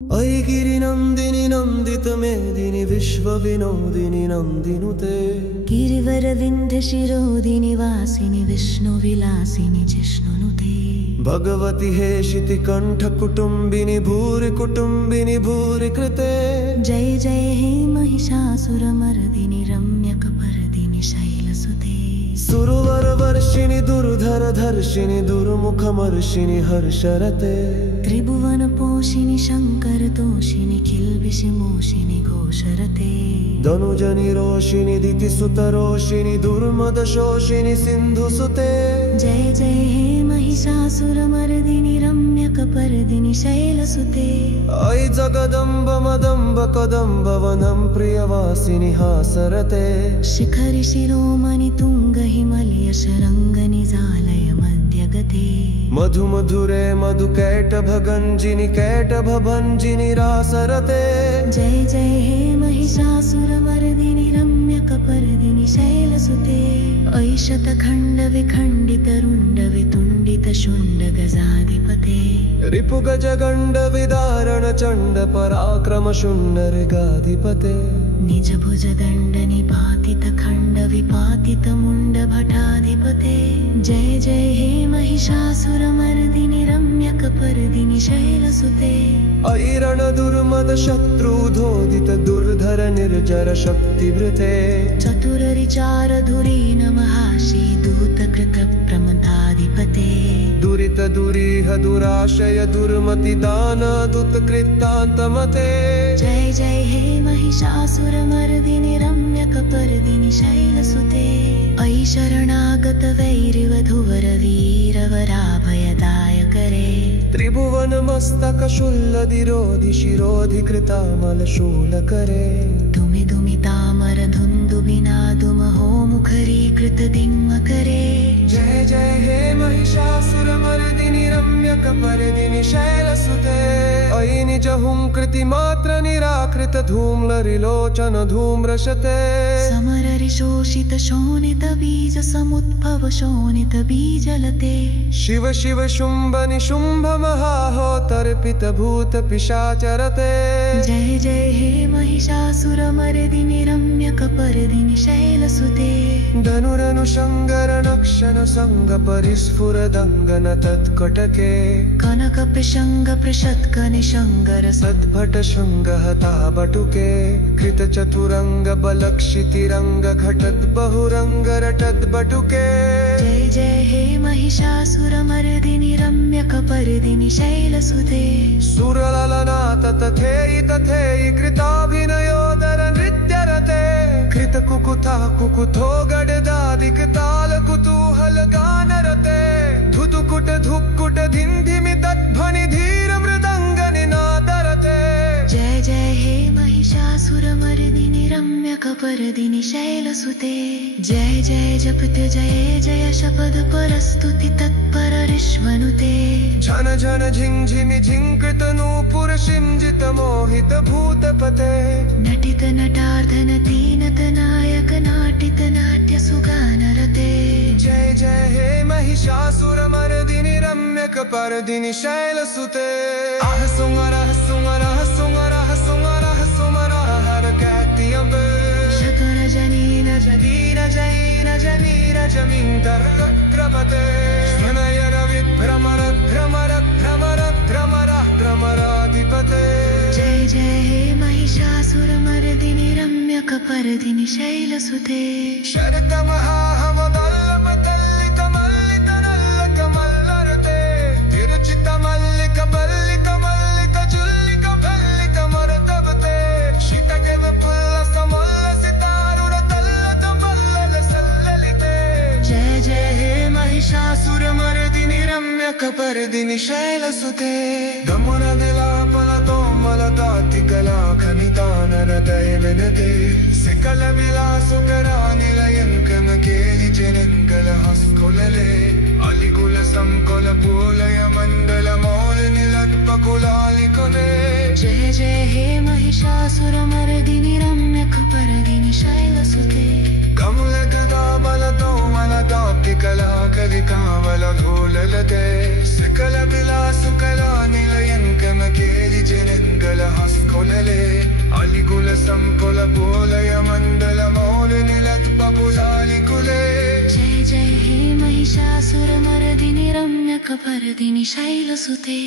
अयि गिरिनन्दिनि नन्दितमेदिनि विश्वविनोदिनि नन्दिनुते गिरिवरविन्ध्यशिरोदिनि वासिनि विष्णुविलासिनि जिष्णुनुते भगवति हेशिति कण्ठकुटुम्बिनि भूरि कुटुम्बिनि भूरि कृते जय जय हे महिषासुरमर्दिनि रम्यकपर्दिनि शैलसुते सुरवरवर्षिणि दुर्धरधर्षिणि दुर्मुखमर्षिणि हर्षरते त्रिभुवनपोषिणि शङ्करतोषिणि किल्बिषिमोषिणि घोषरते धनुजनिरोषिणि दितिसुतरोषिणि दुर्मदशोषिणि सिन्धुसुते जय जय हे महिषासुरमर्दिनि रम्यकपर्दिनि शैलसुते अयि जगदम्ब मदम्ब कदम्ब वनं प्रियवासिनि हासरते शिखरि शिरोमणि तुङ्ग हिमलयशरङ्गनिजालय मध्यगते मधुमधुरे मधुकैटभगञ्जिनि कैटभभञ्जिनि रासरते जय जय हे महिषासुरमर्दिनि रम्यकपर्दिनि शैलसुते ऐशतखण्डविखण्डितरुण्डवितुण्डितशुण्डगजाधिपते रिपुगजगण्डविदारण चण्ड पराक्रम शुण्डरिगाधिपते निजभुजदण्डनिपातितखण्डविपातितमुण्डभटाधिपते जय जय हे महिषासुरमर्दिनि रम्यकपर्दिनि शैलसुते अयि रणदुर्मद शत्रुधोदित दुर्धर निर्जर शक्तिवृते चतुररिचारधुरी नमहाशी दूतकृतप्रमदाधिपते दुरित दुरीह दुराशय दुर्मति दान दुत्कृतान्तमते जय जय हे महिषासुरमर्दिनि रम्यकपर्दिनि शैलसुते अयि शरणागत वैरिवधूवरवीरवराभयदायकरे त्रिभुवनमस्तक शूलधिरोधि शिरोधि कृतामलशूलकरे दुमि दुमितामर धुन्दुबिनादुमहो मुखरीकृतदिङ्मकरे जय जय हे महिषासुरमर्दिनि रम्यकपर्दिनि शैलसुते अयि निजहुङ्कृतिमात्र निराकृत धूम्लरिलोचन धूम्रशते समररिशोषित शोणित बीज समुद्भव शोणित बीजलते शिव शिव शुम्भ निशुम्भ महाहोतर्पित भूत पिशाचरते जय जय हे महिषासुरमर्दिनि रम्यकपर्दिनि शैलसुते धनुरनुशङ्गर नक्षन संग परिस्फुरदङ्गन तत्कटके कनकपिशङ्ग पृषत्कनिशङ्गर सद्भट शृङ्गहता बटुके कृतचतुरङ्ग बलक्षितिरङ्ग घटद् बहुरङ्ग रटद् बटुके जय जय हे महिषासुरमर्दिनि रम्यकपर्दिनि शैलसुते सुरललना तथेयि तथेयि कृताभिनयोदर नृत्यरते कृतकुकुथा कुकुथो गडदादिक ताल कुतूहल गानरते धुतुकुट धुक्कुट धिन्धिमि तद्ध्वनि धीर मृदङ्ग निनादरते जय जय हे महिषासुरमर्दिनि रम्यकपर्दिनि शैलसुते जय जय जपत जय जय शपथ परस्तुति तत्पर ऋष्वनुते झन झन झिंझिमि झिङ्कृत नूपुर शिंजित मोहित भूतपते नटित नटार्धनतीनत नायक नाटित नाट्य सुगानरते जय जय हे महिषासुरमर्दिनि रम्यकपर्दिनि शैलसुते आह सुंगरः सुंगरः सुंगरः सुंगरः सुमरः हर कहति अम्ब शतर जनीन जनीन जैन जनीन जमीन्तर क्रमते स्वनयर विभ्रमर भ्रमर भ्रमर भ्रमर भ्रमराधिपते जय जय हे महिषासुरमर्दिनि रम्यकपर्दिनि शैलसुते शरतमहाहमदल्लमदल्लितमल्लितनल्लकमल्लरते विरचितमल्लिकमल्लिकमल्लिकजुल्लिकभल्लिकमर्तबते शीतकेवपुल्लसमल्लसितारुणतल्लतमल्ललसल्ललिते जय जय हे महिषासुरमर्दिनि रम्यकपर्दिनि शैलसुते गमन विलापन तोमलतातिकलाखनितानरदयविनते सिकल विलासुकरानिलयन् कनकेलि जनङ्गल हस्कुलले अलिकुल संकुल पूलय मण्डल मौल निलट्पकुलालिकुले जय जय हे महिषासुरमर्दिनि रम्यकपर्दिनि शैलसुते कमलगदा बलतोमलताप्तिकला कलिकावलधूललते सकलविलासुकला निलयन्कमकेलिजनङ्गलहस्कुलले अलिकुलसङ्कुलपोलयमण्डलमौलिनिलत्पपुलालिकुले जय जय हे महिषासुरमर्दिनि रम्यकपर्दिनि शैलसुते